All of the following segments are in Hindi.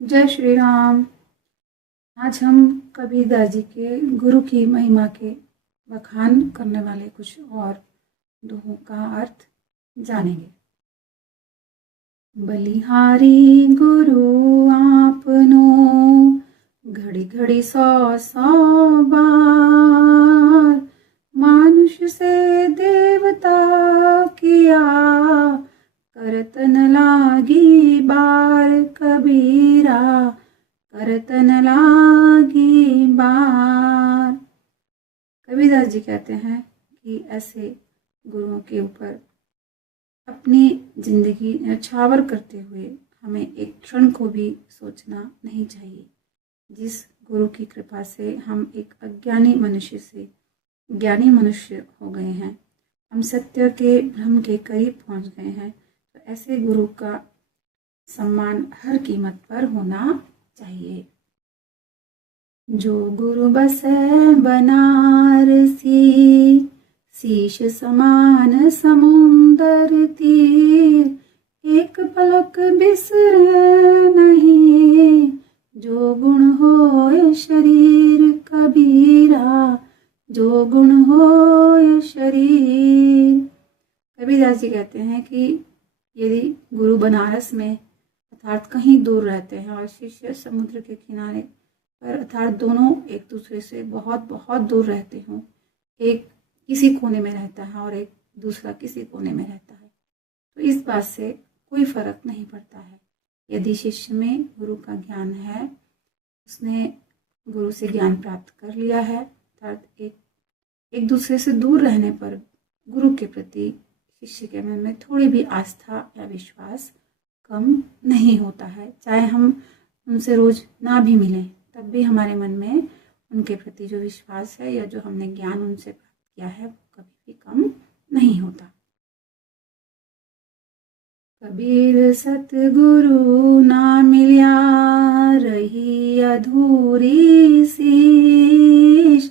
जय श्री राम। आज हम कबीरदास जी के गुरु की महिमा के बखान करने वाले कुछ और दोहों का अर्थ जानेंगे। बलिहारी गुरु आपनो, घड़ी घड़ी सौ सौ बार, मानुष से देवता किया, करतन लागी बार कबीरा, करतन लागी बार। कबीरदास जी कहते हैं कि ऐसे गुरुओं के ऊपर अपनी जिंदगी न्यौछावर करते हुए हमें एक क्षण को भी सोचना नहीं चाहिए। जिस गुरु की कृपा से हम एक अज्ञानी मनुष्य से ज्ञानी मनुष्य हो गए हैं, हम सत्य के ब्रह्म के करीब पहुंच गए हैं, तो ऐसे गुरु का सम्मान हर कीमत पर होना चाहिए। जो गुरु बसै बनारसी, शीश समान समुंदर तीर, एक पलक बिसरे नहीं, जो गुण होए शरीर कबीरा, जो गुण होए शरीर। कबीरदास जी कहते हैं कि यदि गुरु बनारस में अर्थात कहीं दूर रहते हैं और शिष्य समुद्र के किनारे पर अर्थात दोनों एक दूसरे से बहुत बहुत दूर रहते हों, एक किसी कोने में रहता है और एक दूसरा किसी कोने में रहता है, तो इस बात से कोई फर्क नहीं पड़ता है। यदि शिष्य में गुरु का ज्ञान है, उसने गुरु से ज्ञान प्राप्त कर लिया है, अर्थात एक दूसरे से दूर रहने पर गुरु के प्रति शिष्य के मन में थोड़ी भी आस्था या विश्वास कम नहीं होता है। चाहे हम उनसे रोज ना भी मिलें, तब भी हमारे मन में उनके प्रति जो विश्वास है या जो हमने ज्ञान उनसे प्राप्त किया है, वो कभी भी कम नहीं होता। कबीर सतगुरु ना मिलिया, रही अधूरी शीश,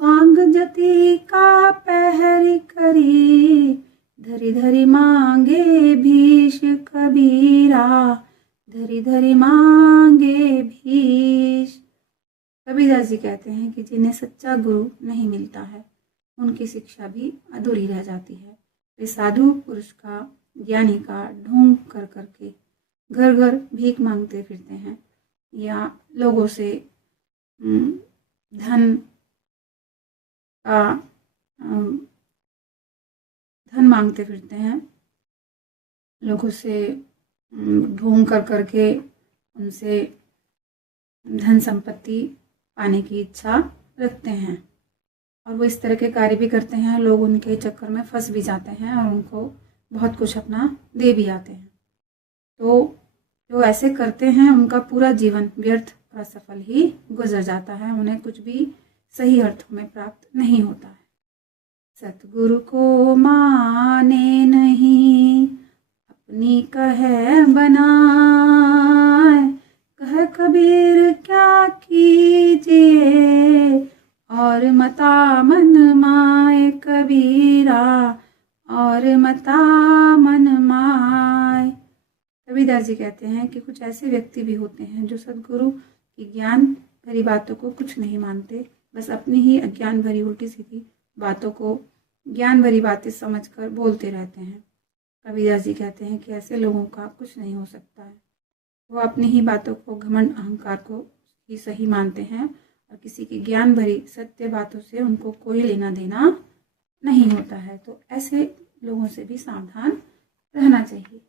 स्वांग जति का पहरी करी, धरी धरी मांगे भीष कबीरा, धरी धरी मांगे भीष। कबीरदास जी कहते हैं कि जिन्हें सच्चा गुरु नहीं मिलता है, उनकी शिक्षा भी अधूरी रह जाती है। वे साधु पुरुष का, ज्ञानी का ढोंग कर करके घर घर भीख मांगते फिरते हैं, या लोगों से धन मांगते फिरते हैं, लोगों से ढोंग कर करके उनसे धन संपत्ति पाने की इच्छा रखते हैं, और वो इस तरह के कार्य भी करते हैं। लोग उनके चक्कर में फंस भी जाते हैं और उनको बहुत कुछ अपना दे भी आते हैं। तो जो ऐसे करते हैं, उनका पूरा जीवन व्यर्थ और असफल ही गुजर जाता है, उन्हें कुछ भी सही अर्थों में प्राप्त नहीं होता है। सतगुरु को माने नहीं, अपनी कहे बनाए, कह कबीर क्या कीजिए, और मता मन माए कबीरा, और मता मन माए। कबीरदास जी कहते हैं कि कुछ ऐसे व्यक्ति भी होते हैं जो सदगुरु की ज्ञान भरी बातों को कुछ नहीं मानते, बस अपनी ही अज्ञान भरी उल्टी सीधी बातों को ज्ञान भरी बातें समझकर बोलते रहते हैं। कबीरदास जी कहते हैं कि ऐसे लोगों का कुछ नहीं हो सकता है। वो अपनी ही बातों को, घमंड अहंकार को ही सही मानते हैं, और किसी की ज्ञान भरी सत्य बातों से उनको कोई लेना देना नहीं होता है। तो ऐसे लोगों से भी सावधान रहना चाहिए।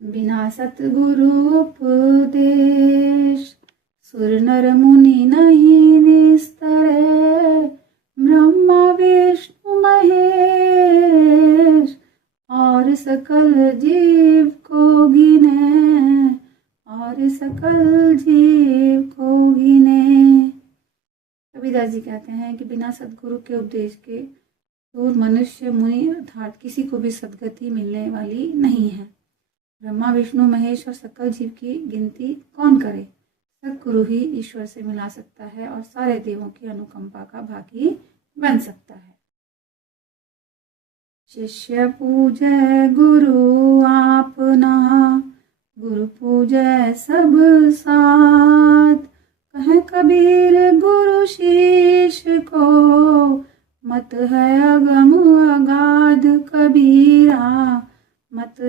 बिना सतगुरु उपदेश, सुर नर मुनि नहीं निस्तरे, ब्रह्मा विष्णु महेश, और सकल जीव को गिने, और सकल जीव को गिने। कबीरदास जी कहते हैं कि बिना सदगुरु के उपदेश के दूर मनुष्य मुनि अर्थात किसी को भी सदगति मिलने वाली नहीं है। ब्रह्मा विष्णु महेश और सकल जीव की गिनती कौन करे? सदगुरु ही ईश्वर से मिला सकता है और सारे देवों की अनुकंपा का भागी बन सकता है। शिष्य पूजय गुरु आपना, गुरु पूजय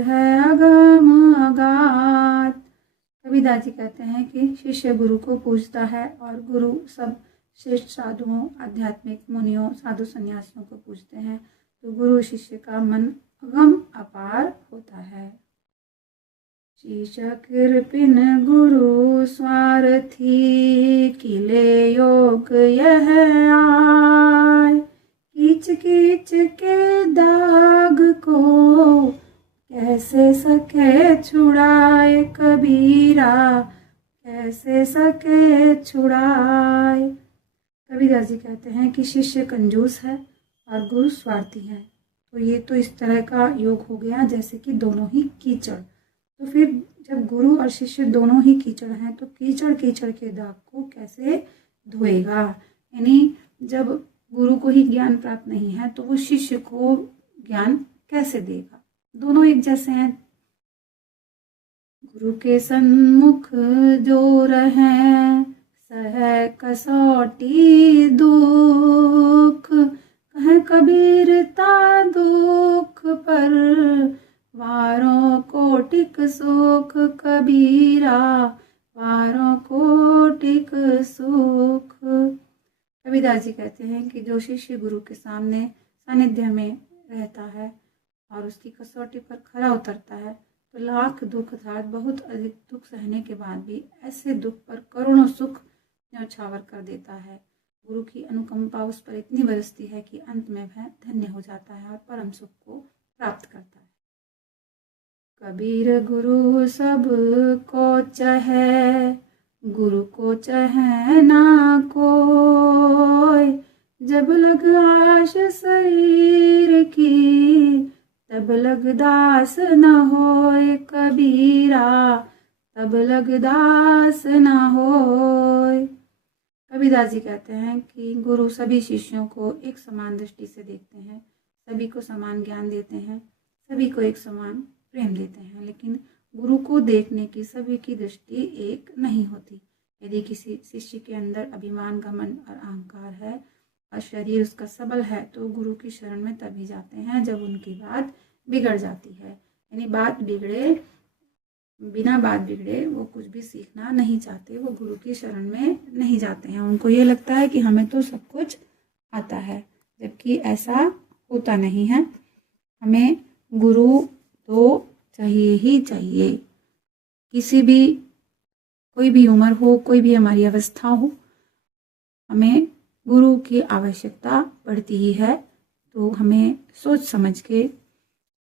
है अगम अगाध। कबीरदास जी कहते हैं कि शिष्य गुरु को पूजता है और गुरु सब श्रेष्ठ साधुओं, आध्यात्मिक मुनियों, साधु संन्यासियों को पूजते हैं, तो गुरु शिष्य का मन अगम अपार होता है। शीश कृपिन गुरु स्वार्थी, किले योग यह आय। कीच कीच के दाग को कैसे सके छुड़ाए कबीरा, कैसे सके छुड़ाए। कबीरदास जी कहते हैं कि शिष्य कंजूस है और गुरु स्वार्थी है, तो ये तो इस तरह का योग हो गया जैसे कि दोनों ही कीचड़। तो फिर जब गुरु और शिष्य दोनों ही कीचड़ हैं तो कीचड़ कीचड़ के दाग को कैसे धोएगा। यानी जब गुरु को ही ज्ञान प्राप्त नहीं है तो वो शिष्य को ज्ञान कैसे देगा। दोनों एक जैसे हैं। गुरु के सन्मुख जो रहें, सह कसौटी दुख। कह कबीरता दुख पर, वारों कोटिक सुख कबीरा, वारों कोटिक सुख। कबीरदास जी कहते हैं कि जो शिष्य गुरु के सामने सानिध्य में रहता है और उसकी कसौटी पर खरा उतरता है तो लाख दुख अर्थात बहुत अधिक दुख सहने के बाद भी ऐसे दुख पर करोड़ों सुख न्यौछावर कर देता है। गुरु की अनुकंपा उस पर इतनी बरसती है कि अंत में वह धन्य हो जाता है और परम सुख को प्राप्त करता है। कबीर गुरु सब को चहे, गुरु को चहे ना कोई। जब लग आश शरीर की, तब लग दास न होय कबीरा, तब लग दास न होय। कबीरदास जी कहते हैं कि गुरु सभी शिष्यों को एक समान दृष्टि से देखते हैं, सभी को समान ज्ञान देते हैं, सभी को एक समान प्रेम देते हैं, लेकिन गुरु को देखने की सभी की दृष्टि एक नहीं होती। यदि किसी शिष्य के अंदर अभिमान, घमंड और अहंकार है और शरीर उसका सबल है तो गुरु की शरण में तभी जाते हैं जब उनकी बात बिगड़ जाती है। यानी बात बिगड़े, बिना बात बिगड़े वो कुछ भी सीखना नहीं चाहते, वो गुरु की शरण में नहीं जाते हैं। उनको ये लगता है कि हमें तो सब कुछ आता है, जबकि ऐसा होता नहीं है। हमें गुरु तो चाहिए ही चाहिए। किसी भी, कोई भी उम्र हो, कोई भी हमारी अवस्था हो, हमें गुरु की आवश्यकता पड़ती ही है। तो हमें सोच समझ के,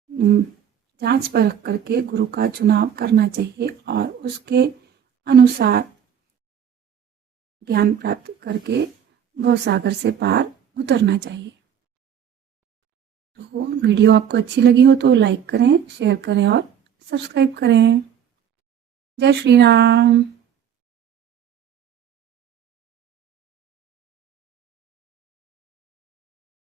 जांच परख करके गुरु का चुनाव करना चाहिए और उसके अनुसार ज्ञान प्राप्त करके भवसागर से पार उतरना चाहिए। तो वीडियो आपको अच्छी लगी हो तो लाइक करें, शेयर करें और सब्सक्राइब करें। जय श्री राम।